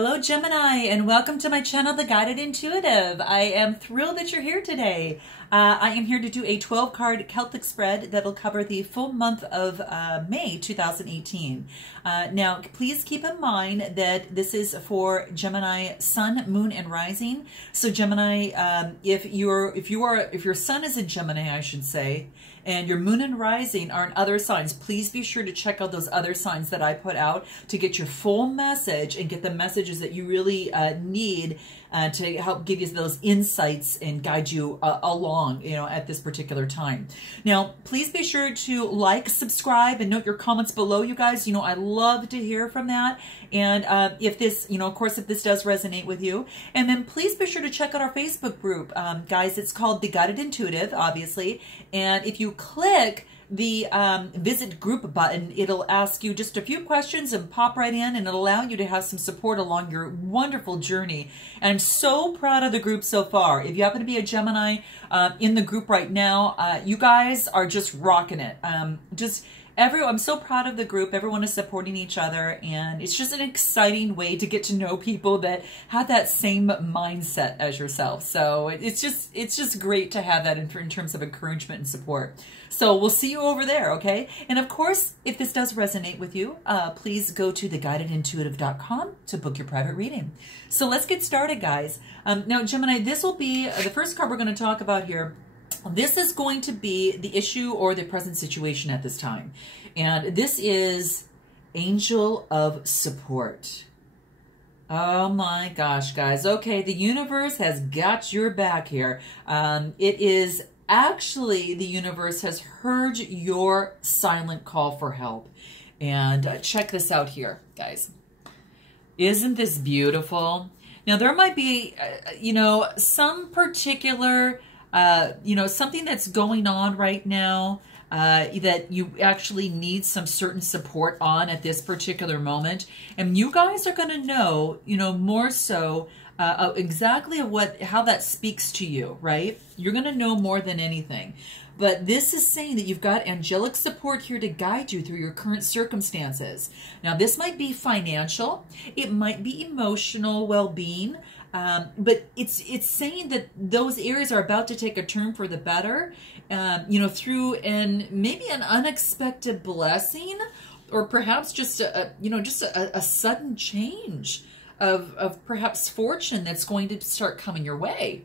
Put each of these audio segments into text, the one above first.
Hello Gemini, and welcome to my channel, The Guided Intuitive. I am thrilled that you're here today. I am here to do a 12-card Celtic spread that'll cover the full month of May 2018. Now, please keep in mind that this is for Gemini Sun, Moon, and Rising. So Gemini, if your Sun is in Gemini, I should say, and your Moon and Rising are in other signs, please be sure to check out those other signs that I put out to get your full message and get the messages that you really need to help give you those insights and guide you along, at this particular time. Now, please be sure to like, subscribe, and note your comments below, you guys. I love to hear from that. And if this, of course, if this does resonate with you. And then please be sure to check out our Facebook group. Guys, it's called The Guided Intuitive, obviously. And if you click the visit group button, it'll ask you just a few questions and pop right in, and it'll allow you to have some support along your wonderful journey. And I'm so proud of the group so far. If you happen to be a Gemini in the group right now, you guys are just rocking it. I'm so proud of the group. Everyone is supporting each other, and it's just an exciting way to get to know people that have that same mindset as yourself. So it's just great to have that in terms of encouragement and support. So we'll see you over there, okay? And of course, if this does resonate with you, please go to theguidedintuitive.com to book your private reading. So let's get started, guys. Now, Gemini, this will be the first card we're going to talk about here. This is going to be the issue or the present situation at this time. And this is Angel of Support. Oh my gosh, guys. Okay, the universe has got your back here. It is actually, the universe has heard your silent call for help. And check this out here, guys. Isn't this beautiful? Now, there might be, some particular something that's going on right now that you actually need some certain support on at this particular moment. And you guys are going to know, more so exactly how that speaks to you, right? You're going to know more than anything. But this is saying that you've got angelic support here to guide you through your current circumstances. Now, this might be financial. It might be emotional well-being. But it's saying that those areas are about to take a turn for the better, through maybe an unexpected blessing, or perhaps just a sudden change of perhaps fortune that's going to start coming your way.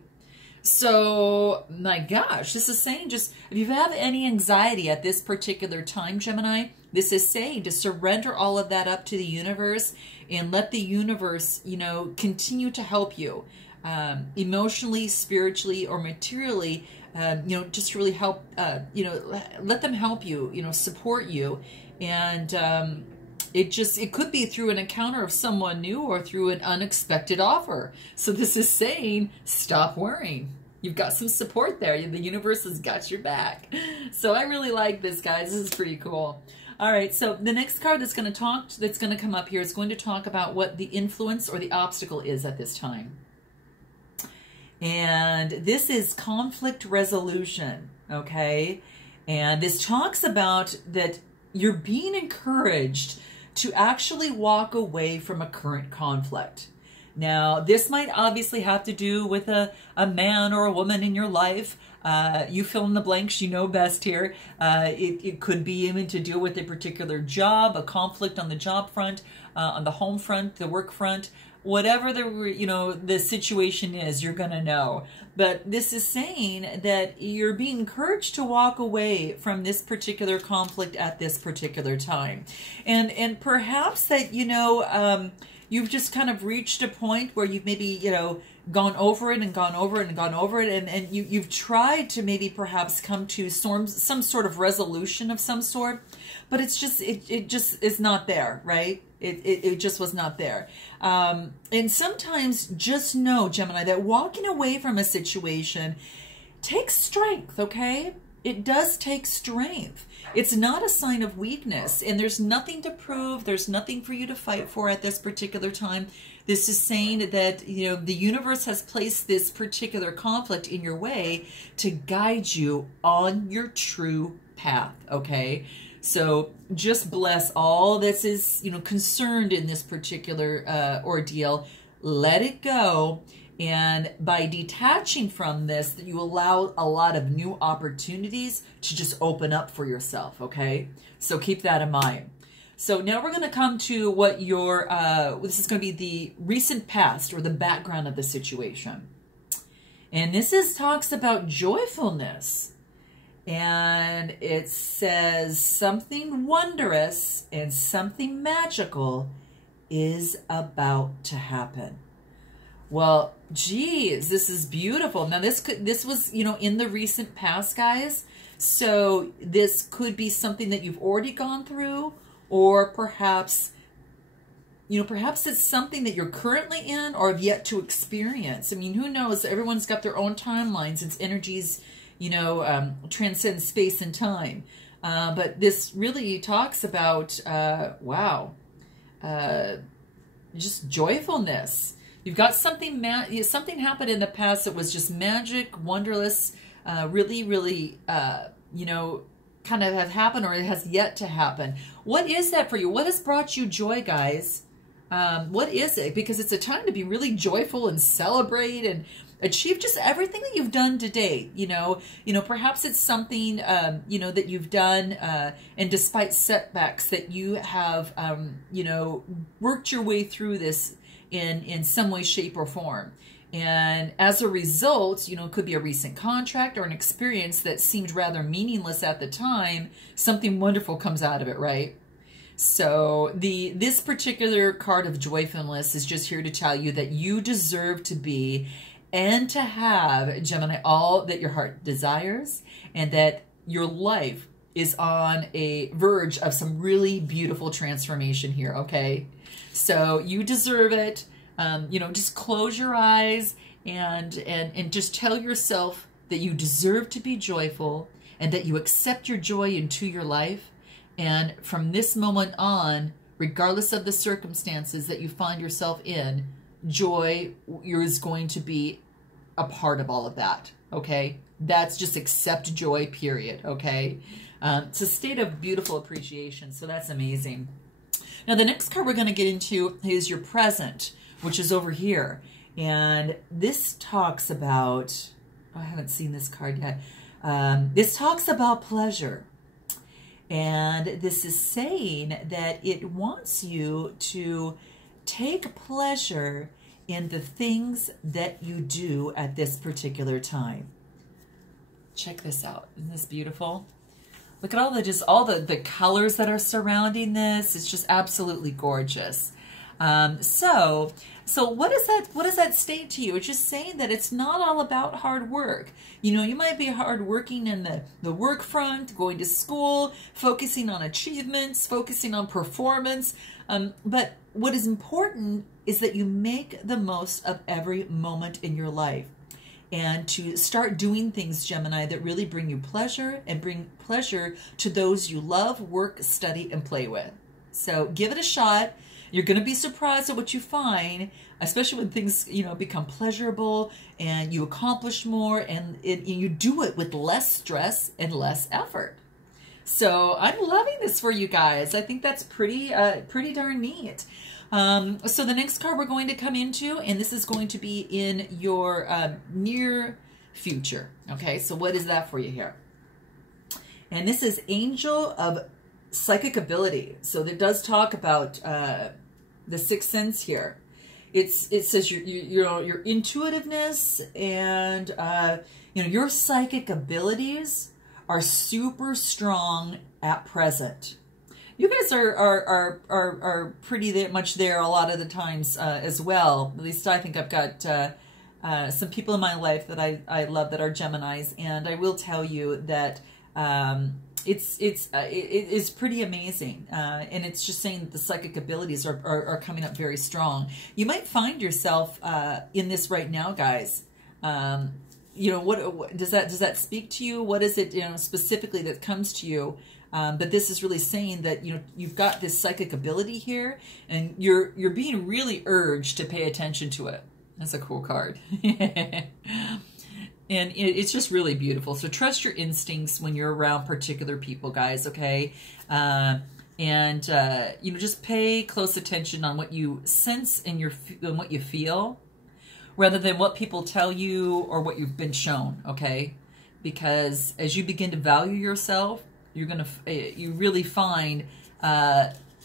So, my gosh, this is saying just, if you have any anxiety at this particular time, Gemini, this is saying to surrender all of that up to the universe and let the universe, continue to help you emotionally, spiritually, or materially, just really help, let them help you, support you. And it could be through an encounter of someone new or through an unexpected offer. So this is saying, stop worrying. You've got some support there. The universe has got your back. So I really like this, guys. This is pretty cool. All right, so the next card that's going to come up here is going to talk about what the influence or the obstacle is at this time. And this is conflict resolution, okay? And this talks about that you're being encouraged to actually walk away from a current conflict. Now, this might obviously have to do with a man or a woman in your life. You fill in the blanks, you know best here. It could be even to deal with a particular job, a conflict on the job front, on the home front, the work front. Whatever the situation is, you're going to know. But this is saying that you're being encouraged to walk away from this particular conflict at this particular time. And perhaps that, you've just kind of reached a point where you've maybe, gone over it and gone over it and gone over it. And you've tried to maybe perhaps come to some sort of resolution of some sort. But it's just, it just is not there, right? It just was not there. And sometimes just know, Gemini, that walking away from a situation takes strength, okay? It does take strength. It's not a sign of weakness, and there's nothing to prove. There's nothing for you to fight for at this particular time. This is saying that, the universe has placed this particular conflict in your way to guide you on your true path, okay? So just bless all this is, you know, concerned in this particular ordeal. Let it go. And by detaching from this, that you allow a lot of new opportunities to just open up for yourself, okay? So keep that in mind. So now we're going to come to what your, this is going to be the recent past or the background of the situation. And this talks about joyfulness. And it says something wondrous and something magical is about to happen. Well, geez, this is beautiful. Now this was, you know, in the recent past, guys. So this could be something that you've already gone through, or perhaps, you know, perhaps it's something that you're currently in or have yet to experience. I mean, who knows? Everyone's got their own timelines. It's energies, you know, transcend space and time. But this really talks about, wow, just joyfulness. You've got something, something happened in the past that was just magic, wondrous, really, really, you know, kind of have happened, or it has yet to happen. What is that for you? What has brought you joy, guys? What is it? Because it's a time to be really joyful and celebrate and achieve just everything that you've done to date. You know, perhaps it's something, you know, that you've done, and despite setbacks that you have, you know, worked your way through this in some way, shape, or form. And as a result, you know, it could be a recent contract or an experience that seemed rather meaningless at the time. Something wonderful comes out of it, right? So this particular card of joyfulness is just here to tell you that you deserve to be and to have, Gemini, all that your heart desires, and that your life is on a verge of some really beautiful transformation here, okay? So you deserve it. You know, just close your eyes and just tell yourself that you deserve to be joyful and that you accept your joy into your life. And from this moment on, regardless of the circumstances that you find yourself in, joy is going to be a part of all of that, okay? That's just accept joy, period, okay? It's a state of beautiful appreciation, so that's amazing. Now, the next card we're going to get into is your present, which is over here. And this talks about, oh, I haven't seen this card yet. This talks about pleasure. And this is saying that it wants you to take pleasure in the things that you do at this particular time. Check this out. Isn't this beautiful? Look at all the colors that are surrounding this. It's just absolutely gorgeous. So what does that state to you? It's just saying that it's not all about hard work. You know, you might be hard working in the work front, going to school, focusing on achievements, focusing on performance. But what is important is that you make the most of every moment in your life. And to start doing things, Gemini, that really bring you pleasure and bring pleasure to those you love, work, study, and play with. So give it a shot. You're going to be surprised at what you find, especially when things, you know, become pleasurable and you accomplish more and you do it with less stress and less effort. So I'm loving this for you guys. I think that's pretty darn neat. So the next card we're going to come into, and this is going to be in your near future. Okay, so what is that for you here? And this is Angel of Psychic Ability. So it does talk about the sixth sense here. It says your intuitiveness and you know, your psychic abilities are super strong at present. You guys are pretty much there a lot of the times as well. At least I think I've got some people in my life that I love that are Geminis, and I will tell you that it's pretty amazing, and it's just saying that the psychic abilities are coming up very strong. You might find yourself in this right now, guys. You know, what does that speak to you? What is it, you know, specifically that comes to you? But this is really saying that, you know, you've got this psychic ability here, and you're being really urged to pay attention to it. That's a cool card. And it's just really beautiful. So trust your instincts when you're around particular people, guys, okay? You know, just pay close attention on what you sense and what you feel, rather than what people tell you or what you've been shown, okay? Because as you begin to value yourself, you're going to, you really find,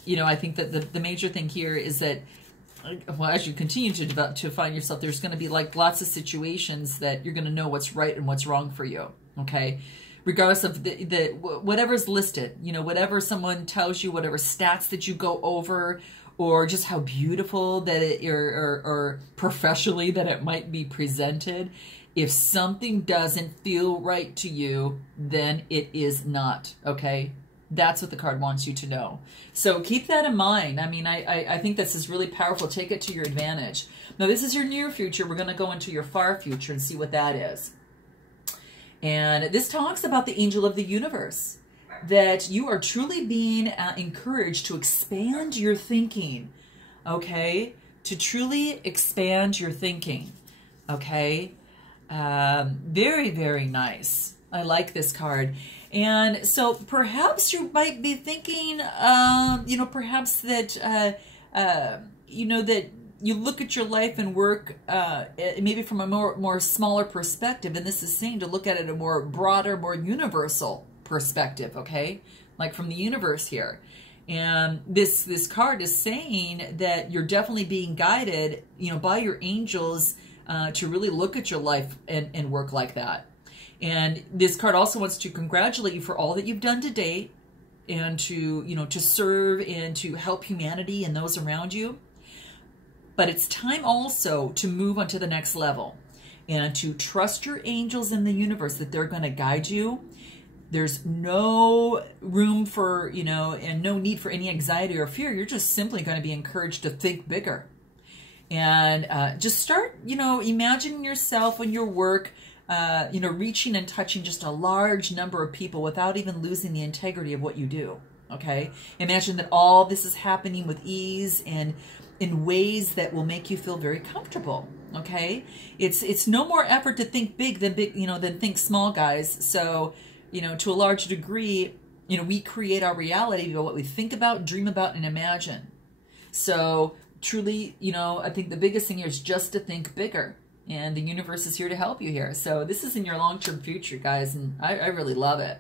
you know, I think that the major thing here is that, well, as you continue to develop, to find yourself, there's going to be like lots of situations that you're going to know what's right and what's wrong for you, okay? Regardless of whatever's listed, you know, whatever someone tells you, whatever stats that you go over, or just how beautiful that it, or professionally that it might be presented. If something doesn't feel right to you, then it is not, okay? That's what the card wants you to know. So keep that in mind. I mean, I think this is really powerful. Take it to your advantage. Now, this is your near future. We're going to go into your far future and see what that is. And this talks about the angel of the universe, that you are truly being encouraged to expand your thinking, okay? To truly expand your thinking, okay? Very, very nice. I like this card. And so perhaps you might be thinking, you know, perhaps that, you know, that you look at your life and work maybe from a more smaller perspective. And this is saying to look at it a more broader, more universal perspective, okay? Like from the universe here. And this card is saying that you're definitely being guided, you know, by your angels to really look at your life and work like that. And this card also wants to congratulate you for all that you've done to date, and to, you know, to serve and to help humanity and those around you. But it's time also to move on to the next level and to trust your angels in the universe, that they're going to guide you. There's no room for, you know, and no need for any anxiety or fear. You're just simply going to be encouraged to think bigger. And just start, you know, imagining yourself in your work, you know, reaching and touching just a large number of people without even losing the integrity of what you do, okay? Imagine that all this is happening with ease and in ways that will make you feel very comfortable, okay? It's no more effort to think big, you know, than think small, guys. So, you know, to a large degree, you know, we create our reality by what we think about, dream about, and imagine. So truly, you know, I think the biggest thing here is just to think bigger. And the universe is here to help you here. So this is in your long-term future, guys, and I really love it.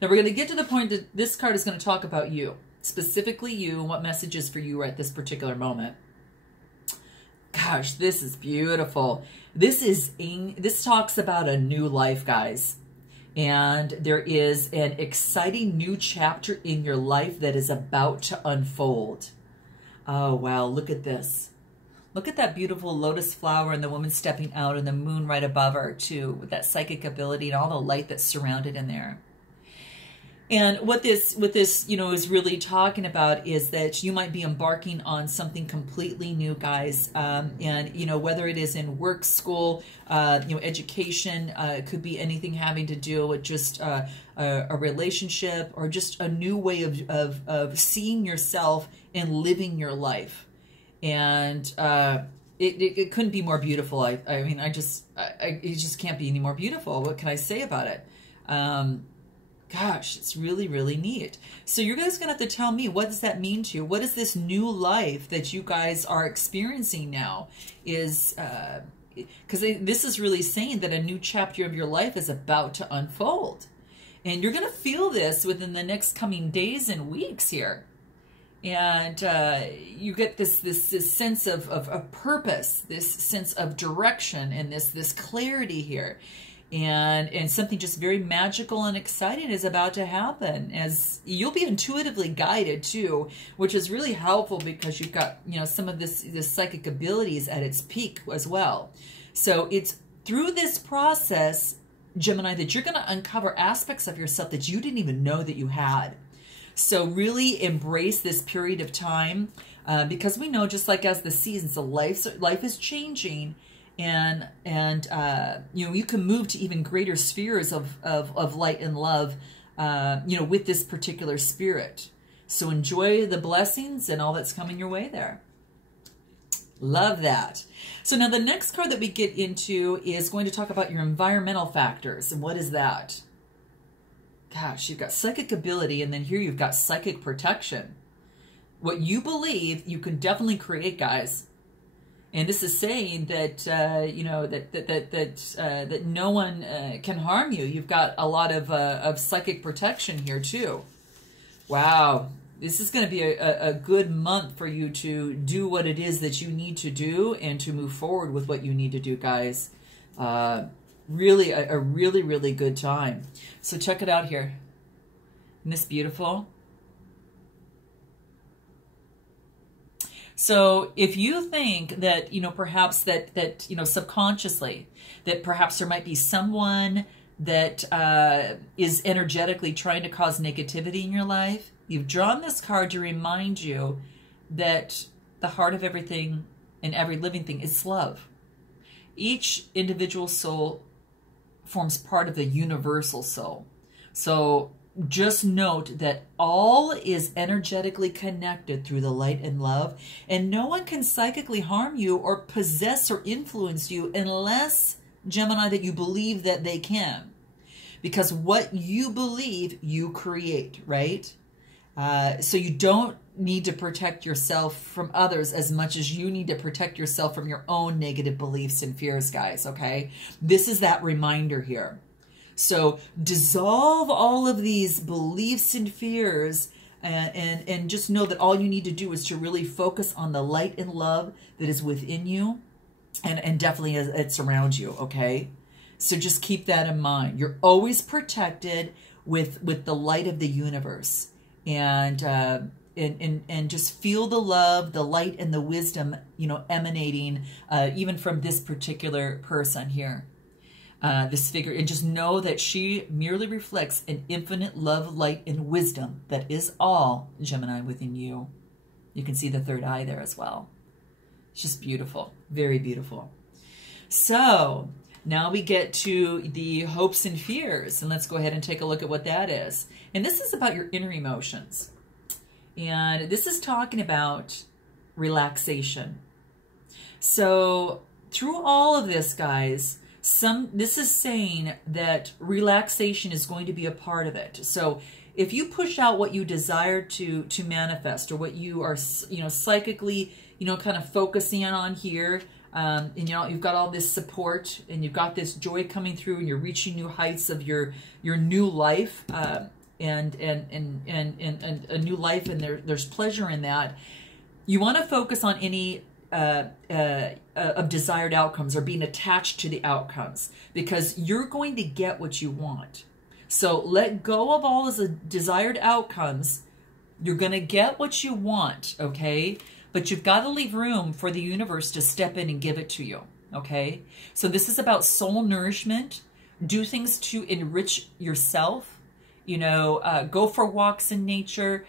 Now we're going to get to the point that this card is going to talk about you, specifically you, and what message is for you at this particular moment. Gosh, this is beautiful. This talks about a new life, guys. And there is an exciting new chapter in your life that is about to unfold. Oh, wow, look at this. Look at that beautiful lotus flower and the woman stepping out and the moon right above her too, with that psychic ability and all the light that's surrounded in there. And what this, you know, is really talking about is that you might be embarking on something completely new, guys. And, you know, whether it is in work, school, you know, education, it could be anything having to do with just a relationship, or just a new way of seeing yourself and living your life. And it couldn't be more beautiful. I mean, it just can't be any more beautiful. What can I say about it? Gosh, it's really, really neat. So you guys are going to have to tell me, what does that mean to you? What is this new life that you guys are experiencing now? Is because this is really saying that a new chapter of your life is about to unfold. And you're going to feel this within the next coming days and weeks here. And you get this sense of purpose, this sense of direction, and this clarity here. And something just very magical and exciting is about to happen, as you'll be intuitively guided too, which is really helpful because you've got, you know, some of this psychic abilities at its peak as well. So it's through this process, Gemini, that you're going to uncover aspects of yourself that you didn't even know that you had. So really embrace this period of time, because we know, just like as the seasons, life is changing, and you know, you can move to even greater spheres of light and love, you know, with this particular spirit. So enjoy the blessings and all that's coming your way there. Love that. So now the next card that we get into is going to talk about your environmental factors. And what is that? Gosh, you've got psychic ability, and then here you've got psychic protection. What you believe, you can definitely create, guys. And this is saying that you know, that no one can harm you. You've got a lot of psychic protection here too. Wow, this is going to be a good month for you to do what it is that you need to do and to move forward with what you need to do, guys. Really, a really good time. So check it out here. Isn't this beautiful? So if you think that, you know, perhaps that you know, subconsciously, that perhaps there might be someone that is energetically trying to cause negativity in your life, you've drawn this card to remind you that the heart of everything and every living thing is love. Each individual soul forms part of the universal soul. So just note that all is energetically connected through the light and love, and no one can psychically harm you or possess or influence you unless, Gemini, that you believe that they can. Because what you believe, you create, right? So you don't need to protect yourself from others as much as you need to protect yourself from your own negative beliefs and fears, guys, okay? This is that reminder here. So dissolve all of these beliefs and fears, and just know that all you need to do is to really focus on the light and love that is within you, and definitely it's around you, okay? So just keep that in mind. You're always protected with the light of the universe, and just feel the love, the light, and the wisdom, you know, emanating even from this particular person here. This figure, and just know that she merely reflects an infinite love, light, and wisdom that is all, Gemini, within you. You can see the third eye there as well. It's just beautiful, very beautiful. So now we get to the hopes and fears, and let's go ahead and take a look at what that is. And this is about your inner emotions. And this is talking about relaxation. So through all of this, guys, this is saying that relaxation is going to be a part of it. So if you push out what you desire to manifest, or what you are, you know, psychically, you know, kind of focusing on here, and you know, you've got all this support, and you've got this joy coming through, and you're reaching new heights of your new life, and a new life, and there's pleasure in that. You want to focus on any of desired outcomes, or being attached to the outcomes, because you're going to get what you want. So let go of all of the desired outcomes. You're going to get what you want, okay? But you've got to leave room for the universe to step in and give it to you, okay? So this is about soul nourishment. Do things to enrich yourself. You know, go for walks in nature.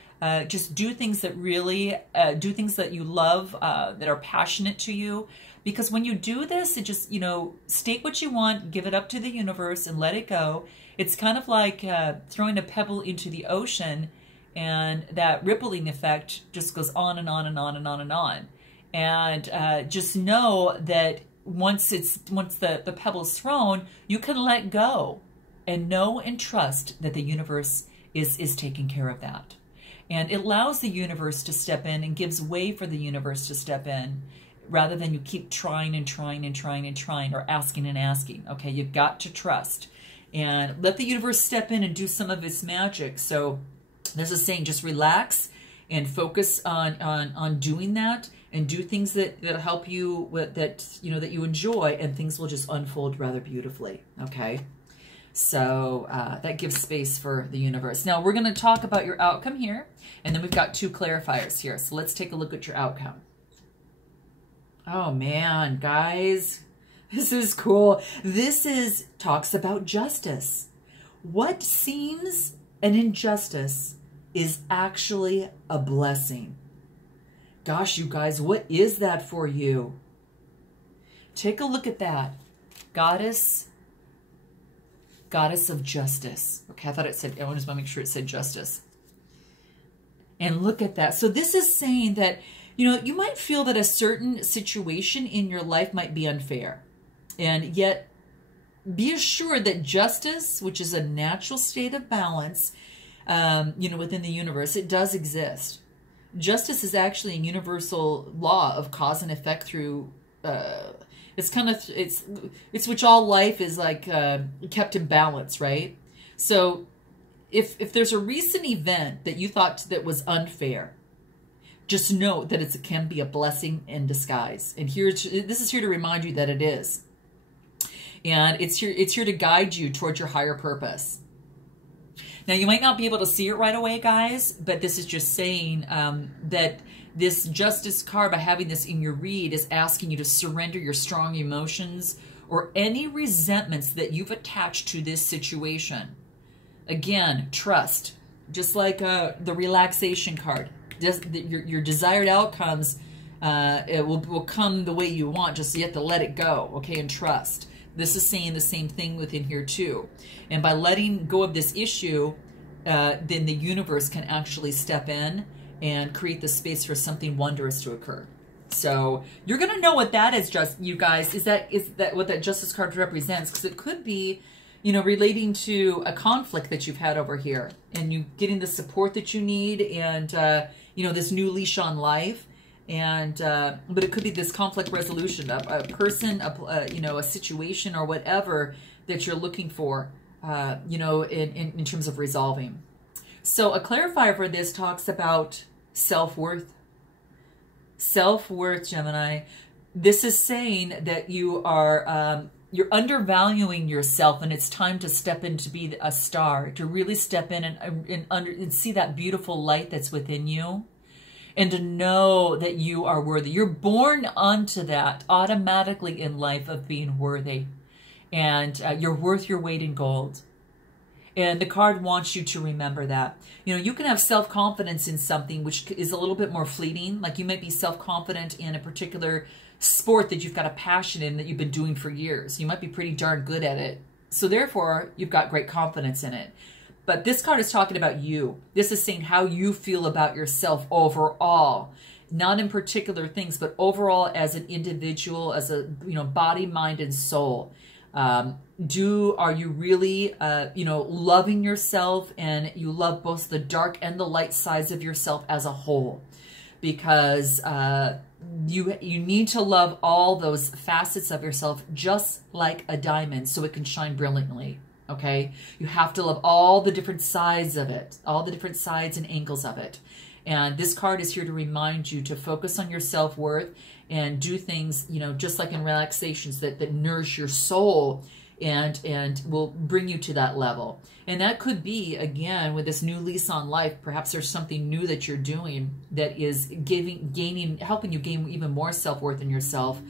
Just do things that really, do things that you love, that are passionate to you. Because when you do this, it just, you know, state what you want, give it up to the universe, and let it go. It's kind of like throwing a pebble into the ocean, and that rippling effect just goes on and on and on and on and on. And just know that once the pebble's thrown, you can let go, and know and trust that the universe is taking care of that. And it allows the universe to step in, and gives way for the universe to step in, rather than you keep trying and trying and trying and trying, or asking and asking. Okay, you've got to trust and let the universe step in and do some of its magic. So this is saying just relax and focus on doing that, and do things that help you, that you enjoy, and things will just unfold rather beautifully. Okay. So that gives space for the universe. Now we're going to talk about your outcome here, and then we've got 2 clarifiers here. So let's take a look at your outcome. Oh man, guys, this is cool. This talks about justice. What seems an injustice is actually a blessing. Gosh, you guys, what is that for you? Take a look at that. Goddess of justice. Okay, I thought it said, I just want to make sure it said justice. And look at that. So this is saying that You know, you might feel that a certain situation in your life might be unfair. And yet, be assured that justice, which is a natural state of balance, you know, within the universe, it does exist. Justice is actually a universal law of cause and effect through, it's kind of, it's which all life is like kept in balance, right? So if there's a recent event that you thought that was unfair, just know that it can be a blessing in disguise. And this is here to remind you that it is. And it's here to guide you towards your higher purpose. Now, you might not be able to see it right away, guys, but this is just saying that this Justice card, by having this in your read, is asking you to surrender your strong emotions or any resentments that you've attached to this situation. Again, trust. Just like the relaxation card. Your desired outcomes it will come the way you want, just so you have to let it go, okay, and trust. This is saying the same thing within here too. And by letting go of this issue, then the universe can actually step in and create the space for something wondrous to occur. So you're going to know what that is, just you guys. Is that what that Justice card represents? Because it could be, you know, relating to a conflict that you've had over here, and you getting the support that you need, and you know, this new leash on life. And but it could be this conflict resolution, a person, you know, a situation or whatever that you're looking for, you know, in terms of resolving. So a clarifier for this talks about self-worth. Self-worth, Gemini. This is saying that you are you're undervaluing yourself, and it's time to step in to be a star, to really step in and see that beautiful light that's within you. And to know that you are worthy. You're born onto that automatically in life of being worthy. And you're worth your weight in gold. And the card wants you to remember that. You know, you can have self-confidence in something which is a little bit more fleeting. Like you might be self-confident in a particular sport that you've got a passion in that you've been doing for years. You might be pretty darn good at it. So therefore, you've got great confidence in it. But this card is talking about you. This is saying how you feel about yourself overall. Not in particular things, but overall as an individual, as a, you know, body, mind, and soul. Are you really, you know, loving yourself, and you love both the dark and the light sides of yourself as a whole? Because you need to love all those facets of yourself just like a diamond so it can shine brilliantly. Okay, you have to love all the different sides of it, all the different sides and angles of it. And this card is here to remind you to focus on your self-worth and do things, you know, just like in relaxations that nourish your soul and will bring you to that level. And that could be, again, with this new lease on life, perhaps there's something new that you're doing that is helping you gain even more self-worth in yourself.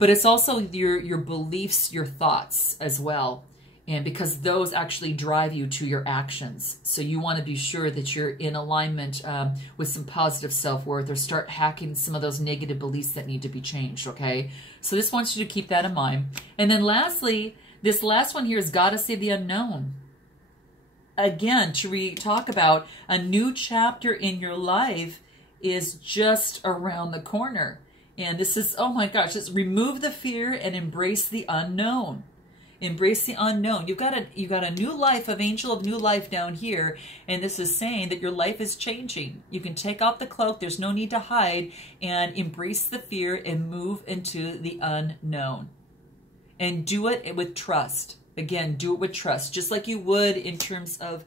But it's also your beliefs, your thoughts as well. And because those actually drive you to your actions. So you want to be sure that you're in alignment with some positive self-worth, or start hacking some of those negative beliefs that need to be changed, okay? So this wants you to keep that in mind. And then lastly, this last one here is Goddess of the Unknown. Again, to talk about a new chapter in your life is just around the corner. And this is, oh my gosh, just remove the fear and embrace the unknown. Embrace the unknown. You've got a new life of angel of new life down here, and this is saying that your life is changing. You can take off the cloak. There's no need to hide, and embrace the fear and move into the unknown. And do it with trust. Again, do it with trust, just like you would in terms of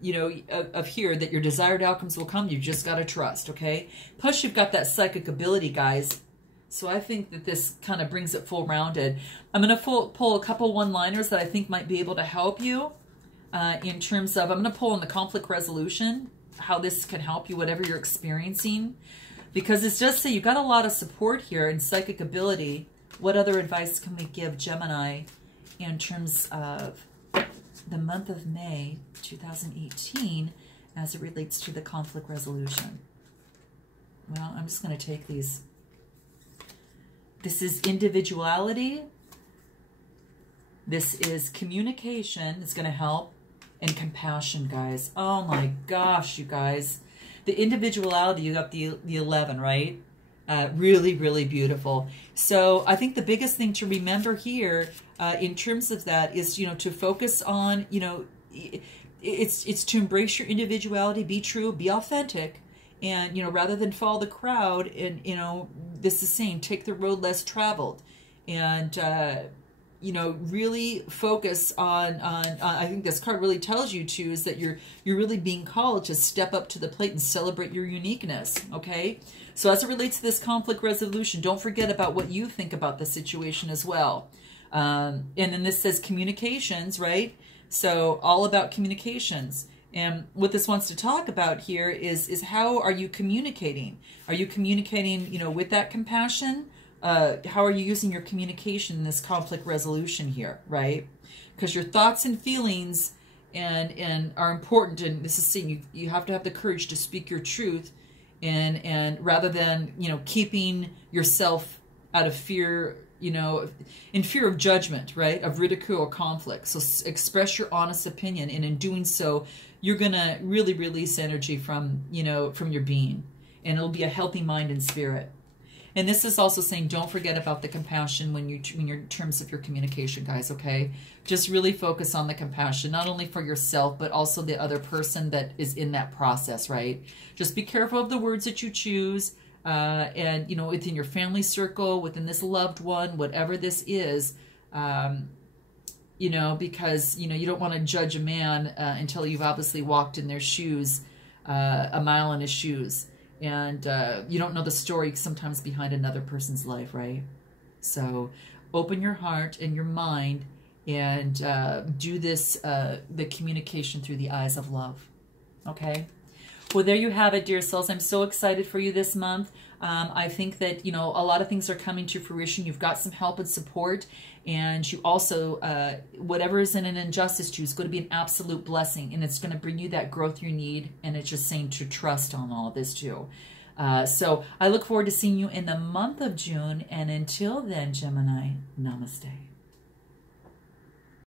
you know, of here, that your desired outcomes will come. You just got to trust, okay? Plus, you've got that psychic ability, guys. So I think that this kind of brings it full rounded. I'm going to pull a couple one-liners that I think might be able to help you in terms of, I'm going to pull in the conflict resolution, how this can help you, whatever you're experiencing. Because it does say you've got a lot of support here in psychic ability. What other advice can we give Gemini in terms of the month of May 2018 as it relates to the conflict resolution? Well, I'm just going to take these. This is individuality. This is communication. It's going to help. And compassion, guys. Oh my gosh, you guys. the individuality, you got the 11, right? Really, really beautiful. So I think the biggest thing to remember here in terms of that is, you know, to focus on, you know, it's to embrace your individuality, be true, be authentic, and, you know, rather than follow the crowd, and, you know, this is saying take the road less traveled, and you know, really focus on I think this card really tells you to, is that you're really being called to step up to the plate and celebrate your uniqueness. Okay, so as it relates to this conflict resolution, don't forget about what you think about the situation as well. And then this says communications, right? So all about communications. And what this wants to talk about here is how are you communicating? Are you communicating, you know, with that compassion? How are you using your communication in this conflict resolution here, right? Because your thoughts and feelings and are important, and this is saying you have to have the courage to speak your truth, and rather than, you know, keeping yourself out of fear, you know, in fear of judgment, right, of ridicule or conflict. So express your honest opinion, and in doing so, you're gonna really release energy from, you know, from your being, and it'll be a healthy mind and spirit. And this is also saying don't forget about the compassion when you're in terms of your communication, guys, okay? Just really focus on the compassion, not only for yourself, but also the other person that is in that process, right? Just be careful of the words that you choose, and, you know, within your family circle, within this loved one, whatever this is, you know, because, you know, you don't want to judge a man until you've obviously walked in their shoes, a mile in his shoes. And you don't know the story sometimes behind another person's life, right? So open your heart and your mind, and do this, the communication through the eyes of love. Okay? Well, there you have it, dear souls. I'm so excited for you this month. I think that, you know, a lot of things are coming to fruition. You've got some help and support, and you also, whatever is in an injustice to you is going to be an absolute blessing, and it's going to bring you that growth you need, and it's just saying to trust on all this too. So I look forward to seeing you in the month of June, and until then, Gemini, namaste.